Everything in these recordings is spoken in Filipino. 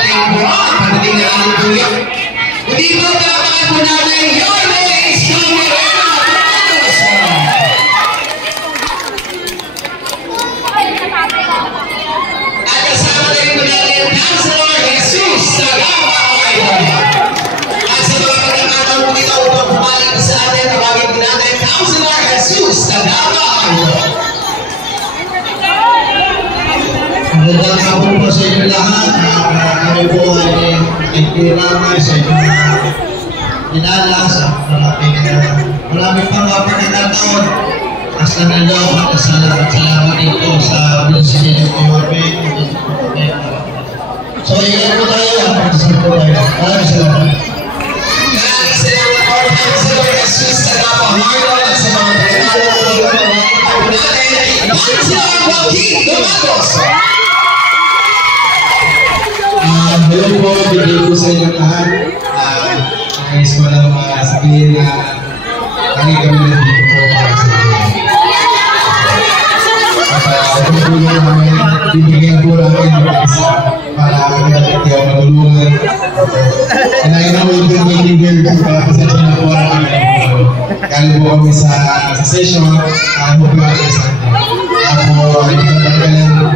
ating buwan. Pagdating na ating tuyo. Hindi mo talagaan po natin your name is Camerera. At kasama na rin po natin Councilor Jesus Tagawa. At sa mga pagkakataon po dito upang pumalik sa atin, tawagin po natin Councilor Jesus Tagawa. Magandang hapon po sa inyo lahat. Kami po ay nagkiraman sa inyo kilala sa maraming pagkakataon. Hasta na daw at salamat dito sa Bilisinin ng Yorme. So, ilan po tayo at pagkasal po tayo. Maraming salamat. Maraming salamat po Councilor Jesus Tagawa. Marlon at sa mga pagkakataon natin, Councilor Joaquin Domatos. Hello po, bigay ko sa inyo lahat. Nais ko lang sabihin na lagi kami nandito po para sa inyo. At ito po yung namin, bibigyan po namin para kami natin kayo matulungan. Kinainawin din may legal para pasensya na po namin. Galing po kami sa session, hope you understand. Ako, hindi ko nagagalan,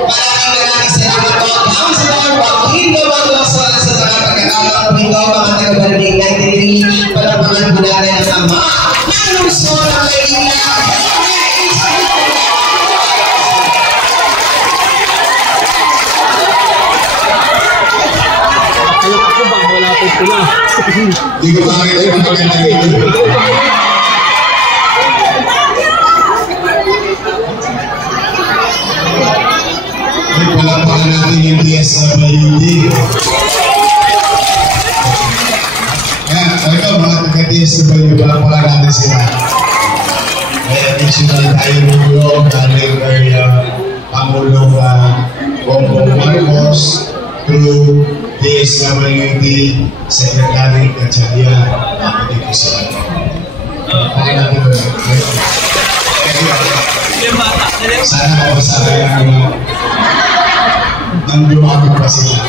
Maraming salamat po, Councilor Joaquin Domatos sa mga pagkakataon dito, mga taga-Barangay 93. Palapangan po natin ang ama ng lungsod ng Maynila. Alam ko ba, wala po pula. Hindi ko makakita yung magandang ito. Palapakan natin yung DSWD. Yan, talaga mga taga-DSWD, palapakan natin sila. Kaya additional tayo nung galing kay Pangulong Bongbong Marcos through DSWD Secretary Gatchalian. Ako dito sila. Palapakan natin ba? Sana mapasaya ng lumabot pa sila.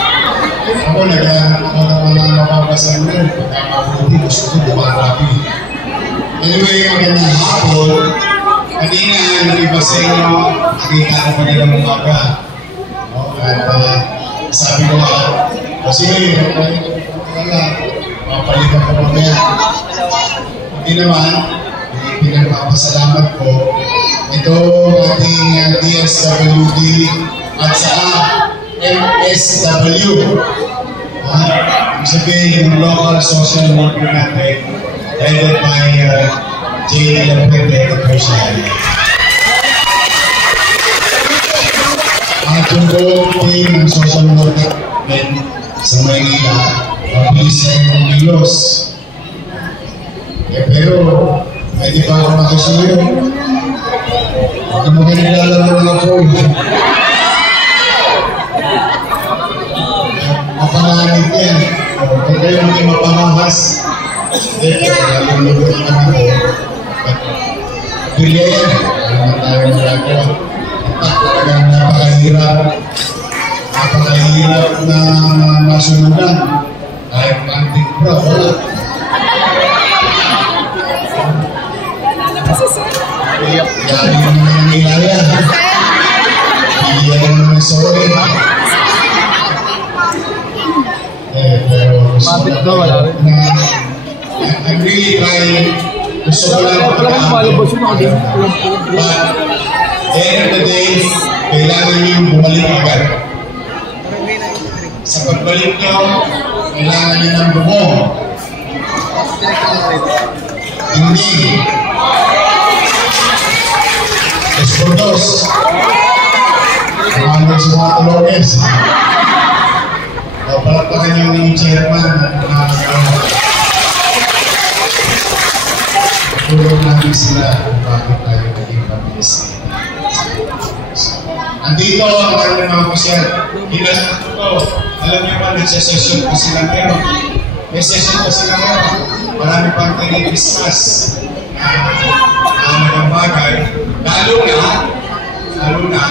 Ako napapasa mo rin. Pagkakabuti, gusto ko dumarabi. Anyway, magandang hapon. Kanina, nag-iba sa inyo, nakita ko pa nila umaga. At sabi ko nga, kasi mapalitan ko mamaya. Hindi naman, pinagpapasalamat ko. Ito ating DSWD at saka MSW. Sabihin yung local social worker natin, headed by J. Lapete personally. At yung buong team ng social worker sa Maynila, mabilisan ng Milos. Pero, pwede pa ako makasuyo. Huwag mo kanilalaro ng ako. Mapanganib yan. Huwag kayo maging mapamahas. Hindi, kaya lubutan kami ko. Pilya yan. Alam tayo magagawa. Talagang napakahirap. Napakahirap na masunugan. Kahit pantik bro, wala. Dahil yung mga nangyayari. Pilya yan naman sorry. Pero I'm really trying. Gusto ko lang pagkakaan. But at the end of the day, kailangan nyo bumalik agad. Sa pagbalik nyo, kailangan nyo ng bumong. Hindi. Escortos. Kumangin sa mga talones. Palakpakan nyo yung chairman na tulong namin sila kung bakit tayo naging pabilis. Andito ang kanyang mga kusyal. Hinasat ko, alam niyo ba, nagsasesyon pa sila ngayon. May session pa sila ngayon. Marami pang tini-discuss na bagay. Lalo na,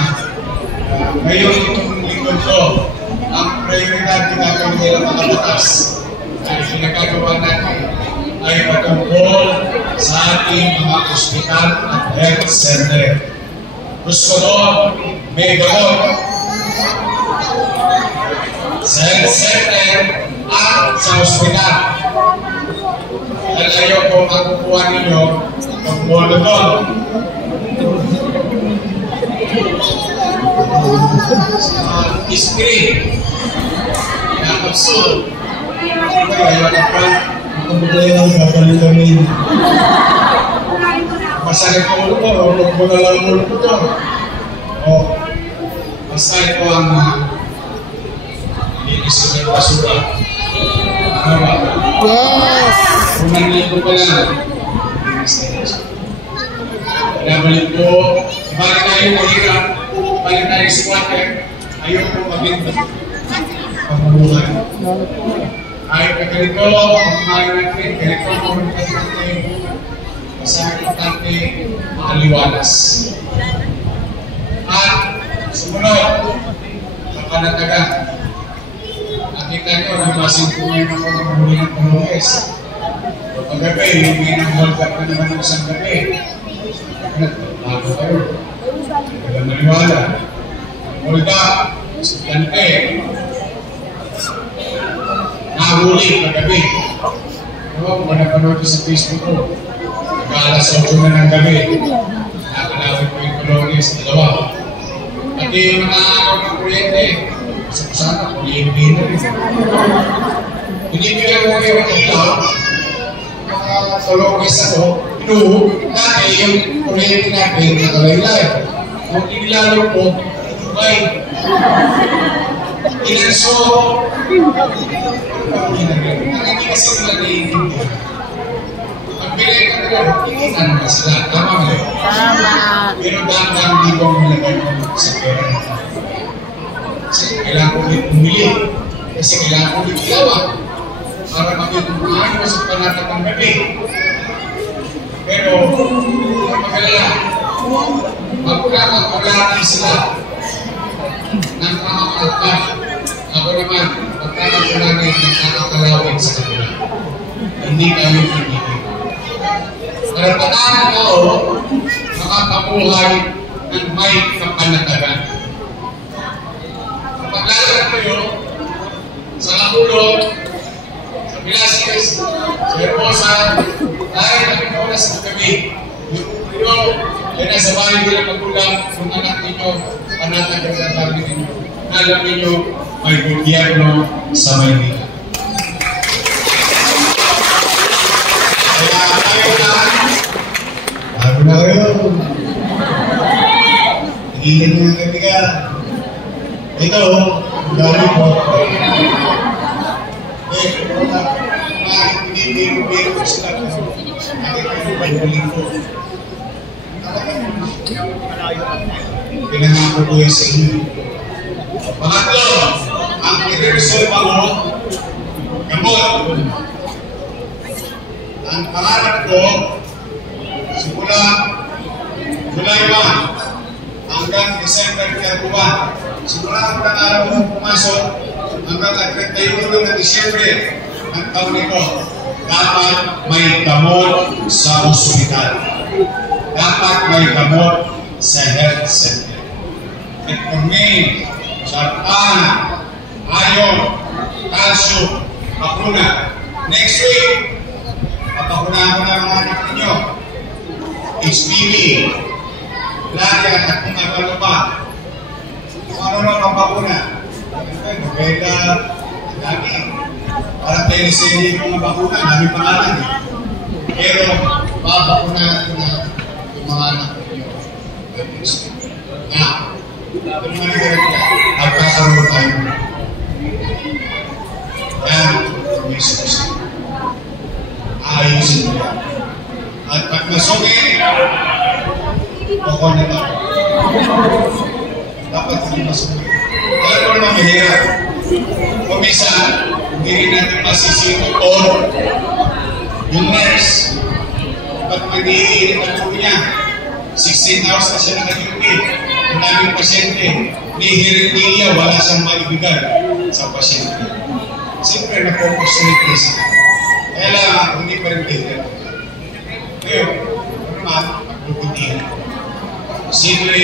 Ngayon itong lingkod ko, ang prioridad na gagawin nila mga batas ay pinagagawa natin ay patungkol sa ating mga ospital at health center. Gusto ko may gamot sa health center at sa ospital. Dahil ayaw po makukuha ninyo ang bono doon. Sa screen na absurd. Ayaw na pa. Ang mga yung gagaling-galing. Masakit ko ulo ko, huwag mo na lang ulo ko doon. O, masakit ko ang iisip ng basura. Ano ba? Yes! Unang linggo pa lang. Nabalik ko, balik tayo mahirap, balik tayo squatter, ayaw ko maging pamuluhan. Ayaw ka ganito, pamamayo natin, ganito ang pamuluhan natin, kasama importante, makaliwalas. At sumunod, kapanatagan. Nakita nyo, nabasin ko ngayon ako ng mahuli ng Pangulong. Paggabi, hindi nang hold up na naman ng isang gabi. Bago kayo. Walang maniwala. Hold up, estudyante. Nahuli kagabi. Kung napanood sa Facebook ko, nag-alas 8 na ng gabi. Nakalawin ko yung Colonies, dalawa. Pati yung nakakaw ng kuryente, sana kuryente na rin. Hindi bigyan mo yung ito, Colonies ako, dati yung kuryente natin nakalaylay. Kung inilalo ko, may inanso, hindi kasi nila naiintindihan. Ang bilay ka nila, ikinan na sila. Tama mo yun? Tama! Pero dahil hindi ko nilagay mo sa pera. Kasi kailangan ko ulit bumili. Kasi kailangan ko ulit ilawa. Para makikukuhaan mo sa panatag ng gabi. Pero, ang magalala, magkakagulati sila ng makakakak. Ako naman, magkakagulati ng nakakakalawin sa kanila. Hindi kami pinigil. Karapatan ko, makapabuhay ng may kapanatagan. Paglalagay kayo sa Lakulog, sa Velasquez, sa Hermosa, dahil ang oras ng gabi, yung ay nasa bahay nila magulang, kung anak ninyo, panatag ang target ninyo. Alam ninyo, may gobyerno sa Maynila. Kaya tayo lahat, bago na kayo. Higilin nyo ng kaibigan. Ito, gari po. Hindi ko sila ko. May huling ko. Pinangako ko yung sa inyo. Pangatlo, ang i-resolve ako, gamot. Ang pangarap ko, simula July 1 hanggang December 31. Simula ang pangarap ko pumasok hanggang 31 na Disyembre ng taon nito, dapat may gamot sa ospital. Dapat may gamot sa health center. Metformin, sartan, iron, calcium, bakuna. Next week, papakunahan ko na mga anak ninyo. HPV, malaria at mga ano pa. Kung ano na papakuna. Nobela, dami. Parang teleserye yung mga bakuna, dami pangalan. Pero, papakunahan ko na yung mga anak ninyo. Now, magkakaroon tayo. Yan, Jesus. Ayusin mo yan. At pag nasungin, ako na lang. Dapat hindi masungin. Kaya ko naman mahirap. Kumisa, hindi rin natin masisino o yung nurse. Pag mag-iinit ang ulo niya, 16 hours na siya naka-duty. Ang daming pasyente. Hindi niya, wala siyang maibigay sa pasyente. Siyempre, na-focus na ito siya. Kaya lang, hindi pa rin kayo. Ngayon, magbubutihan. Siyempre,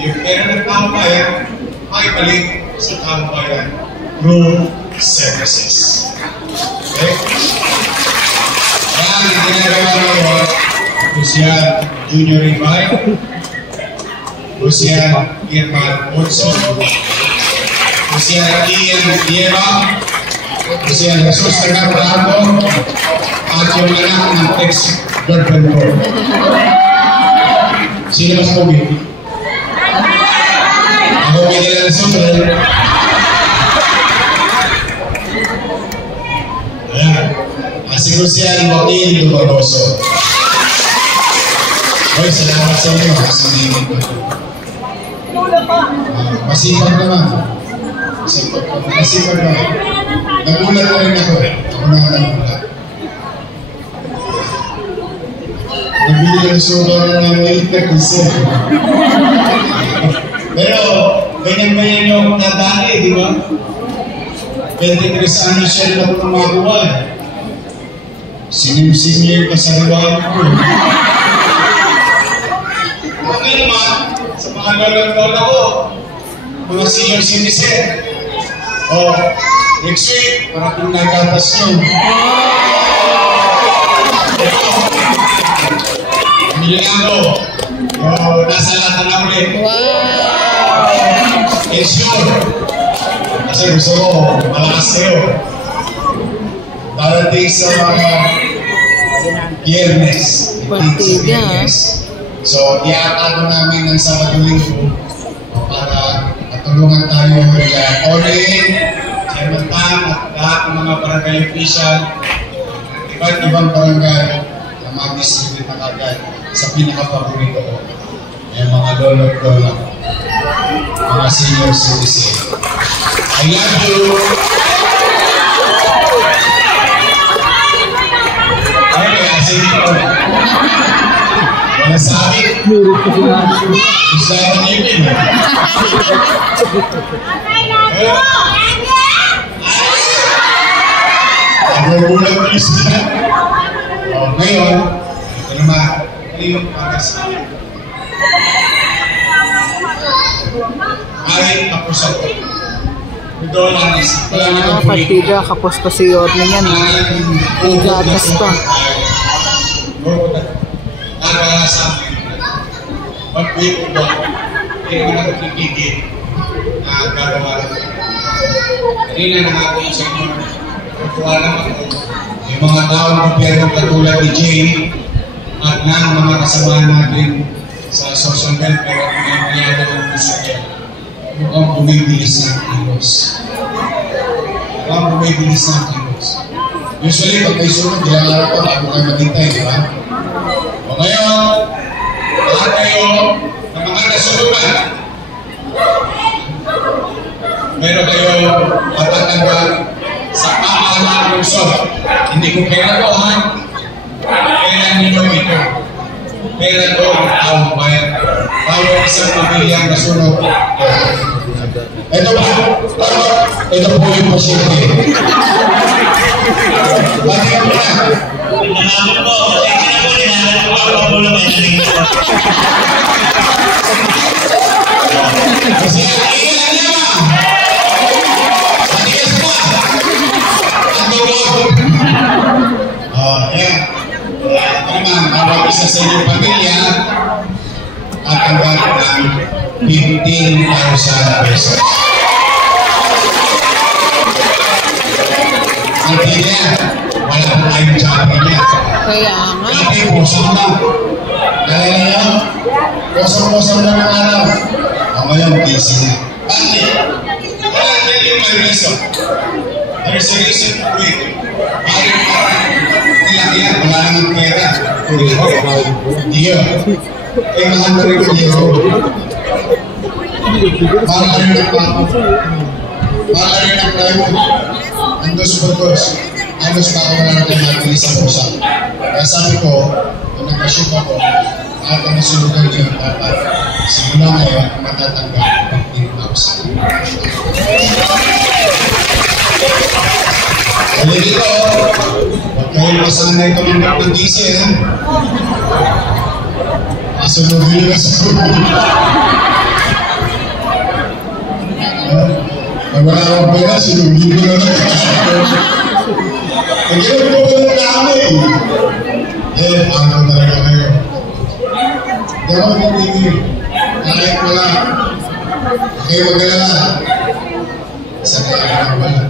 yung pera ng taong bayan, makibalik sa taong bayan through services. Okay? Kaya ang ginagawa ngayon, ito siya Junior Revive, ito siya Irman Hudson, ito siya Ian Dieva, ito siya Jesus Tagaparago, at yung anak ng ex-girlfriend ko. Sino mas COVID? Ako binila ng sumunod. Ayan. Asigursiyan Joaquin Lumoroso. Hoy, salamat sa inyo. Masipag naman. Masipag naman. Nagulat na rin ako. Ako na nagulat. Nabili ang sumunod ng military concern. Pero, ganyan-ganyan yung nadali, di ba? 23 anos siya na kumakuha. Sinimsim niya yung kasariwaan ko. Okay naman, sa mga lola ko, mga senior citizen. Next week, parating nagatas nyo. Hindi lang ako. Nasa lata na ulit. Sure. Kasi gusto ko, malakas kayo. Darating sa mga Biyernes. So, iatago namin ng Sabado-Linggo para matulungan tayo kaya Orlin, Chairman Tam, at lahat ng mga barangay official, iba't ibang barangay na mag-distribute na kagad sa pinaka-paborito ko. Yung mga lolo-lola, mga senior citizen. I love you! Okay, asin ko. Wala sabi. Isa ka niyo din. Nagugulat ko sila. Ngayon, ito naman. Ano yung pag-asabi? Kahit tapos ako. Mga partiga, kapos pa si Yorme yan. Igatas pa. Para sa akin, pag-uwi ko ba, hindi ko na kapipigil na gagawa. Kanina nakakita sa inyo, natuwa naman ako. Yung mga taong gobyerno katulad ni Jane at ng mga kasamahan natin sa social welfare at mga empleyado ng puso niya, mukhang bumibilis ng kilos. Mukhang bumibilis ng kilos. Usually, pag may sunod, ilang araw pa bago kayo maghintay, di ba? O ngayon, lahat kayo ng mga nasuluban, meron kayo matatanggal sa pamahalaan ng lungsod. Hindi ko pera to, ha? Pera ninyo ito. Pera to ang taong bayan. Bawat isang pamilyang nasunod. Ito ba? Ito po yung pasyente. Bakit po na? Naman po, kasi ilan naman. Matigas pa. Ang doon. Yan. Ito naman, bawat isa sa inyong pamilya at ang bagay ng 15,000 pesos. Ang kanya, wala po tayong sabi niya. Kaya nga. Dati, pusong na. Kaya nyo, pusong-pusong na ng araw. O ngayon, busy na. Bakit? Wala din yung may reason. There is a reason to wait. Bakit nila wala naman pera. Hindi yun. Eh, mahal ko rin yun. Mahal rin ang pako. Mahal rin ang plywood. Ang dos-batos. Halos baka wala na tayo mabilis sa pusa. Kaya sabi ko, nag-assume ako, at ang nasunugan niyo dapat simula ngayon matatanggap ng 8,000. Kaya dito, huwag kayong masanay tumanggap ng diesel, ha? Masunugin na sa pag wala akong pera, sinugin ko na nag-inom ko ba ng kami? Paano talaga kayo? Hindi ako nagiging kahit wala. Okay, mag-alala. Sa kaya na wala.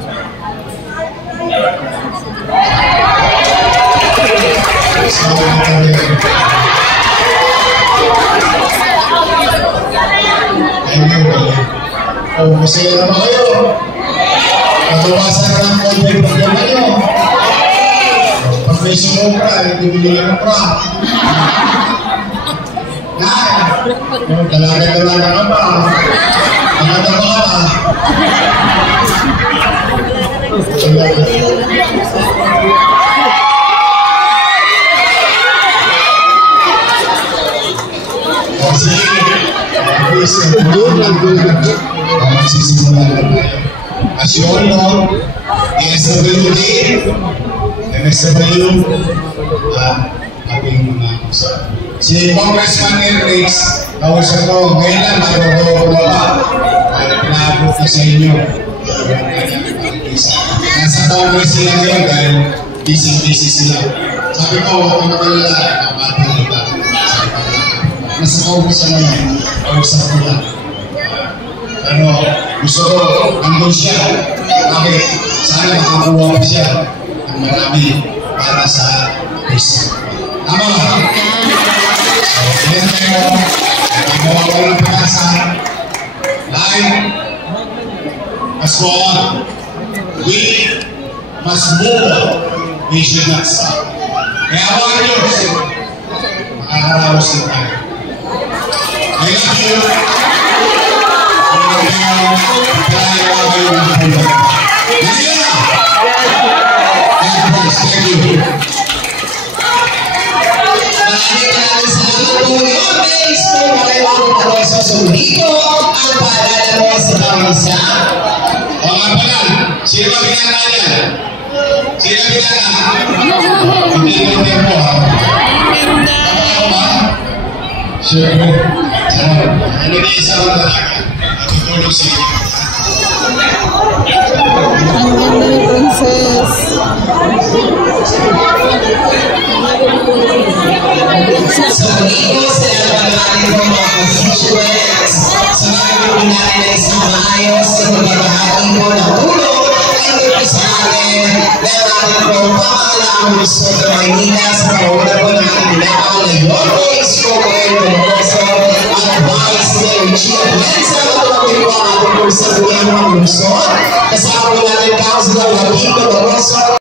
Sabi na tayo. Masaya naman kayo. Natawasan na lang kayo yung problema nyo. Pag may sumobra, hindi bigyan ng pra. Dalaga-dalaga ka pa. Nakataba ka pa. Magsisimula na tayo. As you all know, SWD, MSW, ating mga usap. Si Congressman Enrique, kausap ko, ngayon lang bumaba. Pinaabot ko sa inyo. Nasa Congress sila ngayon dahil busy sila. Sabi ko, huwag ko makalala, kapatid kita. Nasa Congress na ngayon, kausap ko lang. Pero gusto ko, nandun siya. Bakit? Sana makakuha pa siya ng marami para sa Kristo. Tama ba? So, ilan tayo, nagawa ng pag-asa. Live, must go on. We must move on. We should not stop. Kaya mga Diyos, makakaraos na tayo. I love you. Dito ang paalala mo sa pamisa. O nga pala, sino ba pinaka niya? Sino pinaka? Hindi mo tempo, ha? Tama ba? Siyempre. Ano na isa ang talaga? Natutulog sa inyo. Ang ganda ni Princess. So, dito sila naman natin mga constituents. Sa mga natin na isang maayos sa magbabahagi mo ng tulong ay dito sa atin dahil natin po pamahalaan mo sa Maynila sa paulan po natin nilakaw na Yorko Isko Coelho Mocoso at Vice Mayor Chia Blenza at tuwagin po ang ating po sa buhay ng mga lungsod. Kasama po natin Councilor Joaquin Mocoso